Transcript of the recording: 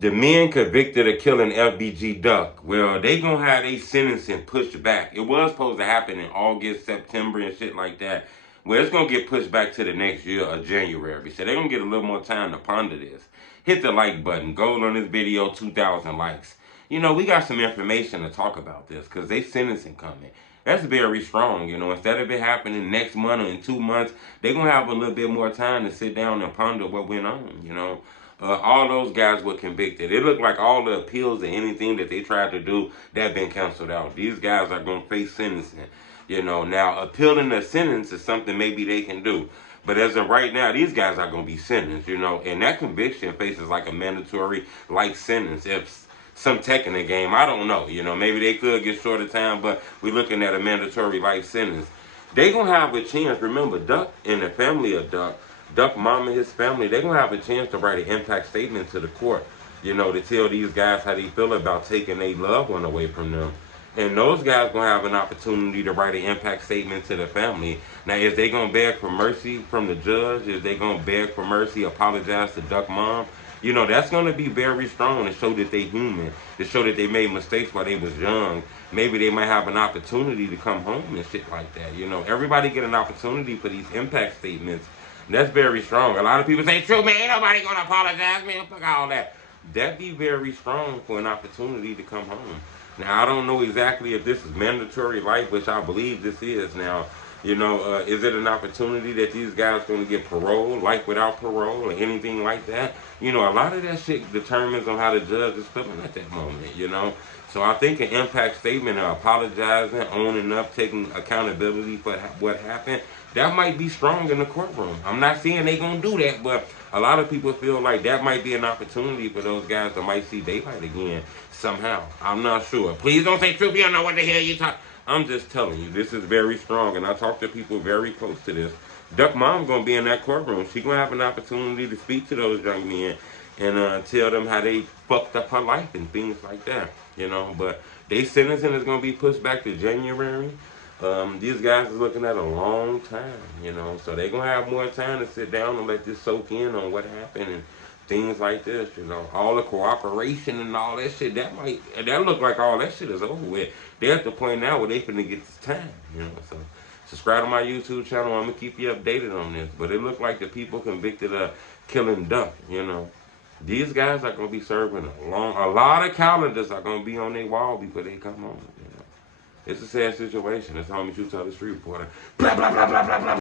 The men convicted of killing FBG Duck, well, they gonna have their sentencing pushed back. It was supposed to happen in August, September, and shit like that. Well, it's gonna get pushed back to the next year of January. So they're gonna get a little more time to ponder this. Hit the like button. Goal on this video, 2,000 likes. You know, we got some information to talk about this because they sentencing coming. That's very strong, you know. Instead of it happening next month or in 2 months, they're gonna have a little bit more time to sit down and ponder what went on, you know. All those guys were convicted. It looked like all the appeals and anything that they tried to do, that been canceled out. These guys are going to face sentencing. You know, now appealing the sentence is something maybe they can do. But as of right now, these guys are going to be sentenced, you know. And that conviction faces like a mandatory life sentence. If some tech in the game, I don't know. You know, maybe they could get shorter time, but we're looking at a mandatory life sentence. They going to have a chance. Remember, Duck and the family of Duck Mom and his family, they're going to have a chance to write an impact statement to the court, you know, to tell these guys how they feel about taking their loved one away from them. And those guys going to have an opportunity to write an impact statement to the family. Now, is they going to beg for mercy from the judge? Is they going to beg for mercy, apologize to Duck Mom? You know, that's going to be very strong to show that they human, to show that they made mistakes while they was young. Maybe they might have an opportunity to come home and shit like that. You know, everybody get an opportunity for these impact statements. That's very strong. A lot of people say, true, man, ain't nobody gonna apologize, man, fuck all that. That'd be very strong for an opportunity to come home. Now, I don't know exactly if this is mandatory life, which I believe this is now. You know, is it an opportunity that these guys going to get parole, life without parole, or anything like that? You know, a lot of that shit determines on how the judge is feeling at that moment, you know? So I think an impact statement of apologizing, owning up, taking accountability for what happened, that might be strong in the courtroom. I'm not saying they going to do that, but a lot of people feel like that might be an opportunity for those guys that might see daylight again somehow. I'm not sure. Please don't say truth. You don't know what the hell you talk. I'm just telling you, this is very strong, and I talk to people very close to this. Duck Mom gonna be in that courtroom. She gonna have an opportunity to speak to those young men and tell them how they fucked up her life and things like that, you know. But they sentencing is gonna be pushed back to January. These guys are looking at a long time, you know, so they're gonna have more time to sit down and let this soak in on what happened and things like this, you know. All the cooperation and all that shit, that look like all that shit is over with. They're at the point now where they finna get this time, you know. So subscribe to my YouTube channel. I'm gonna keep you updated on this. But it looked like the people convicted of killing Duck, you know. These guys are gonna be serving a lot of calendars are gonna be on their wall before they come home. You know, it's a sad situation. It's homie TruthTeller Street Reporter. Blah blah blah blah blah blah.